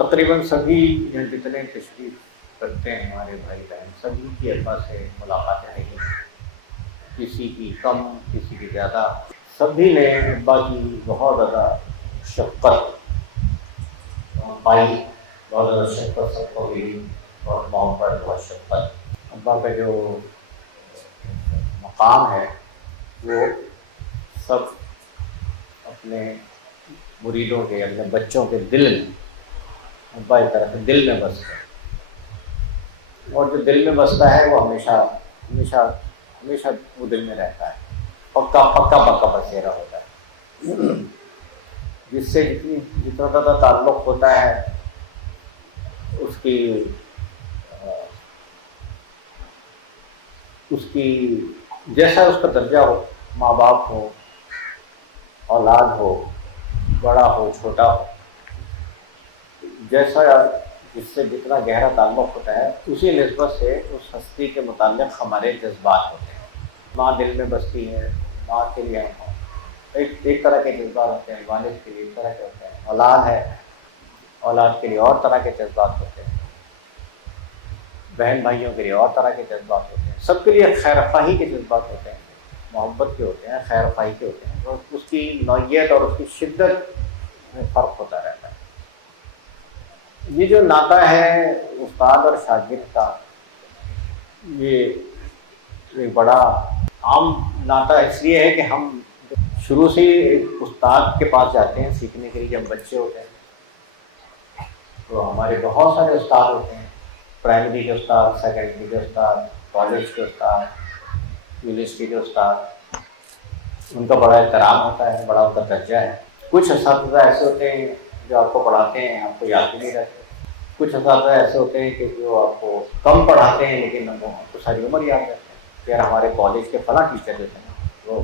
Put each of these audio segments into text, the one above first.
تقریباً سبھی جتنے تشریف رکھتے ہیں ہمارے بھائی بہن سبھی کی ابا سے ملاقاتیں رہی ہیں، کسی کی کم کسی کی زیادہ، سبھی نے ابا کی بہت زیادہ شفقت پائی، بہت زیادہ شفقت سب کو ملی، اور محبت اور شفقت۔ ابا کا جو مقام ہے وہ سب اپنے مریدوں کے، اپنے بچوں کے دل میں، ابا ایک طرح سے دل میں بستا ہے، اور جو دل میں بستا ہے وہ ہمیشہ ہمیشہ ہمیشہ وہ دل میں رہتا ہے، پکا پکا پکا بسیرا ہوتا ہے، جس سے جتنا زیادہ تعلق ہوتا ہے اس کی جیسا اس کا درجہ ہو، ماں باپ ہو، اولاد ہو، بڑا ہو چھوٹا ہو، جیسا جس سے جتنا گہرا تعلق ہوتا ہے اسی نسبت سے اس ہستی کے متعلق ہمارے جذبات ہوتے ہیں۔ ماں دل میں بستی ہے، ماں کے لیے ایک طرح کے جذبات ہوتے ہیں، والد کے لیے ایک طرح کے ہوتے ہیں، اولاد ہے، اولاد کے لیے اور طرح کے جذبات ہوتے ہیں، بہن بھائیوں کے لیے اور طرح کے جذبات ہوتے ہیں، سب کے لیے خیر خواہی کے جذبات ہوتے ہیں، محبت کے ہوتے ہیں، خیر خواہی کے ہوتے ہیں، اور اس کی نوعیت اور اس کی شدت میں فرق ہوتا رہتا ہے۔ یہ جو ناطہ ہے استاد اور شاگرد کا، یہ ایک بڑا عام ناطہ اس لیے ہے کہ ہم شروع سے ہی ایک استاد کے پاس جاتے ہیں سیکھنے کے لیے۔ جب بچے ہوتے ہیں تو ہمارے بہت سارے استاد ہوتے ہیں، پرائمری کے استاد، سیکنڈری کے استاد، کالج کے استاد، یونیورسٹی کے استاد، ان کا بڑا احترام ہوتا ہے، بڑا ان کا درجہ ہے۔ کچھ اساتذہ ایسے ہوتے ہیں جو آپ کو پڑھاتے ہیں، آپ کو یاد بھی نہیں رہتے، کچھ اساتذہ ایسے ہوتے ہیں کہ جو آپ کو کم پڑھاتے ہیں لیکن آپ کو ساری عمر یاد رہتے ہیں۔ پھر ہمارے کالج کے فلاں ٹیچر جو تھے نا وہ،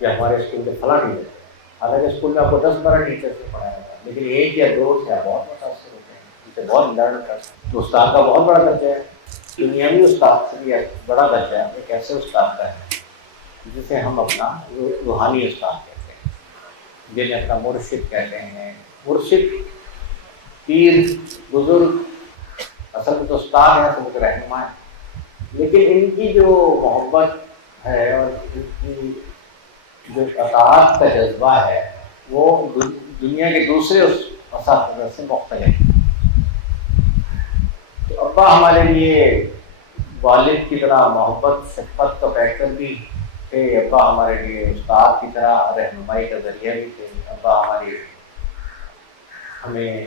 یا ہمارے اسکول کے فلاں ٹیچر تھے، حالانکہ اسکول میں آپ کو 10-12 ٹیچر سے پڑھایا جاتا ہے، لیکن ایک یا دو سے آپ بہت متاثر ہوتے ہیں، ان سے بہت لرن کرتے ہیں۔ تو استاد کا بہت بڑا درجہ ہے، دنیاوی استاد سے بھی بڑا درجہ ہے ایک ایسے استاد کا ہے جسے ہم اپنا روحانی استاد کہتے ہیں، جنہیں اپنا مرشد کہتے ہیں۔ مرشد، پیر، بزرگ اصل میں تو استاد ہے، اصل میں تو رہنما ہے، لیکن ان کی جو محبت ہے اور ان کی جو اطاعت کا جذبہ ہے وہ دنیا کے دوسرے اساتذہ سے مختلف ہے۔ تو ابا ہمارے لیے والد کی طرح محبت شفقت کا پیکر بھی تھے، ابا ہمارے لیے استاد کی طرح رہنمائی کا ذریعہ بھی تھے، ابا ہمیں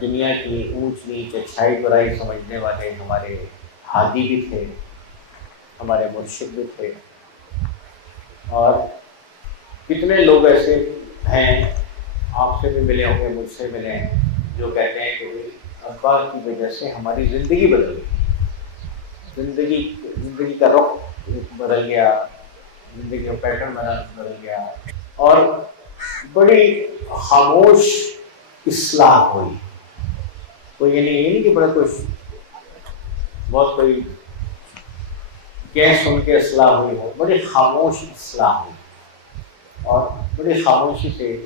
دنیا کی اونچ نیچ اچھائی برائی سمجھنے والے ہمارے ہادی بھی تھے، ہمارے مرشد بھی تھے۔ اور کتنے لوگ ایسے ہیں، آپ سے بھی ملے ہوں گے، مجھ سے ملے ہیں، جو کہتے ہیں کہ ابا کی وجہ سے ہماری زندگی بدل گئی، زندگی کا رخ بدل گیا، زندگی کا پیٹرن بدل گیا، اور بڑی خاموش اصلاح ہوئی۔ کوئی یہ نہیں کہ بڑا کچھ بہت کوئی کہہ سن کے اصلاح ہوئی ہو، بڑی خاموش اصلاح ہوئی، اور بڑی خاموشی سے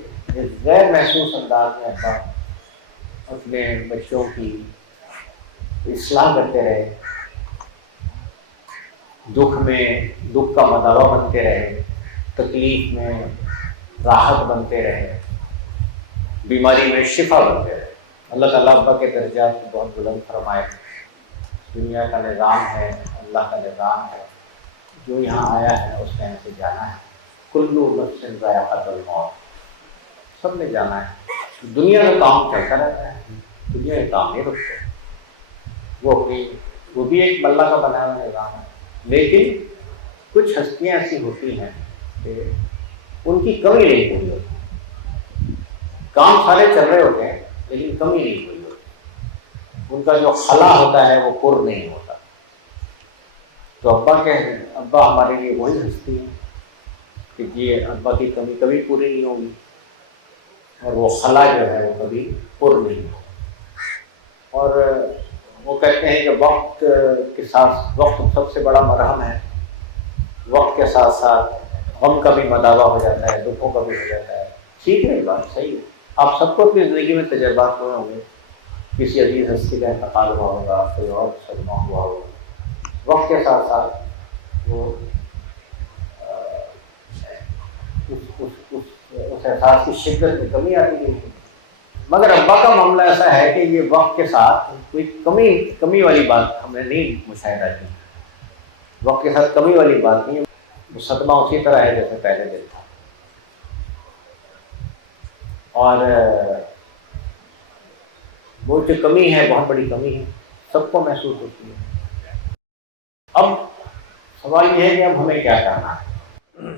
غیر محسوس انداز میں ابا اپنے بچوں کی اصلاح کرتے رہے، دکھ کا مداوا بنتے رہے، تکلیف میں راحت بنتے رہے، بیماری میں شفا بنتے رہے۔ اللہ تعالیٰ ابا کے درجات کو بہت بلند فرمائے۔ دنیا کا نظام ہے، اللہ کا نظام ہے، جو یہاں آیا ہے اس نے ایسے جانا ہے۔ کلو نفس ذائقۃ الموت، سب نے جانا ہے۔ دنیا کا کام چلتا رہتا ہے، دنیا کا کام نہیں رکتا، وہ بھی ایک اللہ کا بنایا ہوا نظام ہے، لیکن کچھ ہستیاں ایسی ہوتی ہیں کہ ان کی کمی نہیں پوری ہوتی، کام سارے چل رہے ہوتے ہیں لیکن کمی نہیں پوری ہوتی، ان کا جو خلا ہوتا ہے وہ پر نہیں ہوتا۔ تو ابا ہمارے لیے وہی ہستی ہے کہ یہ ابا کی کمی کبھی پوری نہیں ہوگی، اور وہ خلا جو ہے وہ کبھی پر نہیں ہوگا۔ اور وہ کہتے ہیں کہ وقت کے ساتھ، وقت سب سے بڑا مرہم ہے، وقت کے ساتھ ساتھ غم کا بھی مداوا ہو جاتا ہے، دکھوں کا بھی ہو جاتا ہے۔ ٹھیک ہے، بات صحیح ہے، آپ سب کو اپنی زندگی میں تجربات ہوئے ہوں گے، کسی عزیز ہستی کا انتقال ہوا ہوگا، کوئی اور صدمہ ہوا ہوگا، وقت کے ساتھ ساتھ وہ اس احساس کی شدت میں کمی آتی گئی. مگر ابا کا معاملہ ایسا ہے کہ یہ وقت کے ساتھ کوئی کمی والی بات ہم نے نہیں مشاہدہ کی. وقت کے ساتھ کمی والی بات نہیں، وہ صدمہ اسی طرح ہے جیسے پہلے دن تھا. اور وہ جو کمی ہے بہت بڑی کمی ہے، سب کو محسوس ہوتی ہے. اب سوال یہ ہے کہ اب ہمیں کیا کرنا ہے؟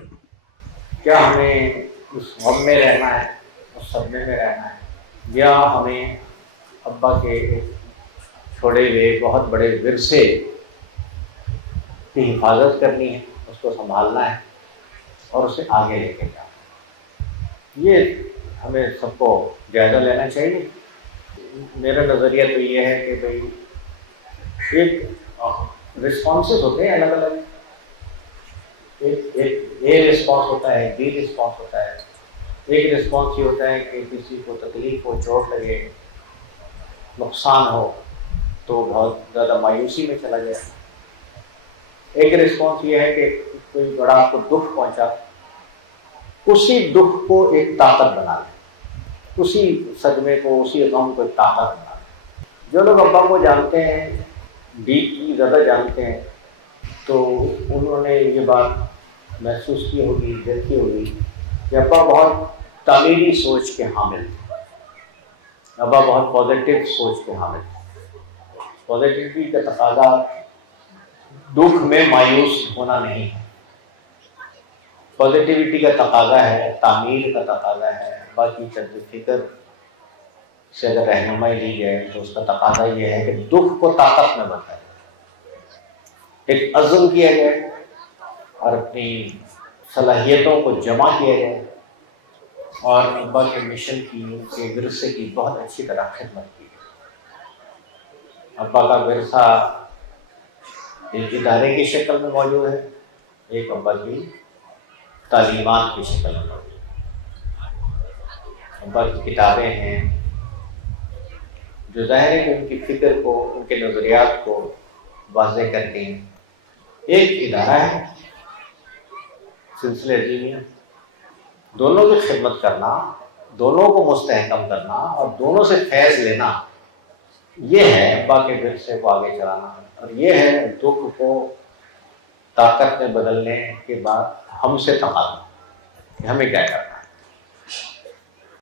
کیا ہمیں اس غم میں رہنا ہے، اس صدمے میں رہنا ہے، یا ہمیں ابا کے چھوڑے ہوئے بہت بڑے ورثے کی حفاظت کرنی ہے، اس کو سنبھالنا ہے اور اسے آگے لے کے جانا ہے؟ یہ ہمیں سب کو جائزہ لینا چاہیے. میرا نظریہ تو یہ ہے کہ بھائی ایک رسپانسز ہوتے ہیں الگ الگ. ایک اے رسپانس ہوتا ہے، بی رسپانس ہوتا ہے. ایک رسپانس یہ ہوتا ہے کہ کسی کو تکلیف ہو، چوٹ لگے، نقصان ہو تو بہت زیادہ مایوسی میں چلا جائے. ایک رسپانس یہ ہے کہ کوئی بڑا آپ کو دکھ پہنچا، اسی دکھ کو ایک طاقت بنا لیں، اسی صدمے کو، اسی غم کو ایک طاقت بنا لیں. جو لوگ ابا کو جانتے ہیں، ڈیپلی زیادہ جانتے ہیں، تو انہوں نے یہ بات محسوس کی ہوگی، دیکھی ہوگی کہ ابا بہت تعمیری سوچ کے حامل تھے. ابا بہت پازیٹیو سوچ کے حامل تھے. پازیٹیوٹی کا تقاضا دکھ میں مایوس ہونا نہیں ہے. پازیٹیوٹی کا تقاضا ہے، تعمیر کا تقاضا ہے. باقی قدر فکر سے اگر رہنمائی لی جائے تو اس کا تقاضا یہ ہے کہ دکھ کو طاقت میں بدلا جائے، ایک عزم کیا جائے اور اپنی صلاحیتوں کو جمع کیا جائے اور ابا کے مشن کی، ان کے ورثے کی بہت اچھی طرح خدمت کی جائے. ابا کا ورثہ ایک ادارے کی شکل میں موجود ہے، ایک ابا کی تعلیمات کی شکل میں موجود ہے. ابا کی کتابیں ہیں جو ظاہر ہے کہ ان کی فکر کو، ان کے نظریات کو واضح کرتی ہیں. ایک ادارہ ہے سلسلہ دینیہ، دونوں کی خدمت کرنا، دونوں کو مستحکم کرنا اور دونوں سے فیض لینا، یہ ہے ابا کے ورثے کو آگے چلانا. اور یہ ہے دکھ کو طاقت میں بدلنے کے بعد ہم سے تقاضا کہ ہمیں کیا کرنا ہے.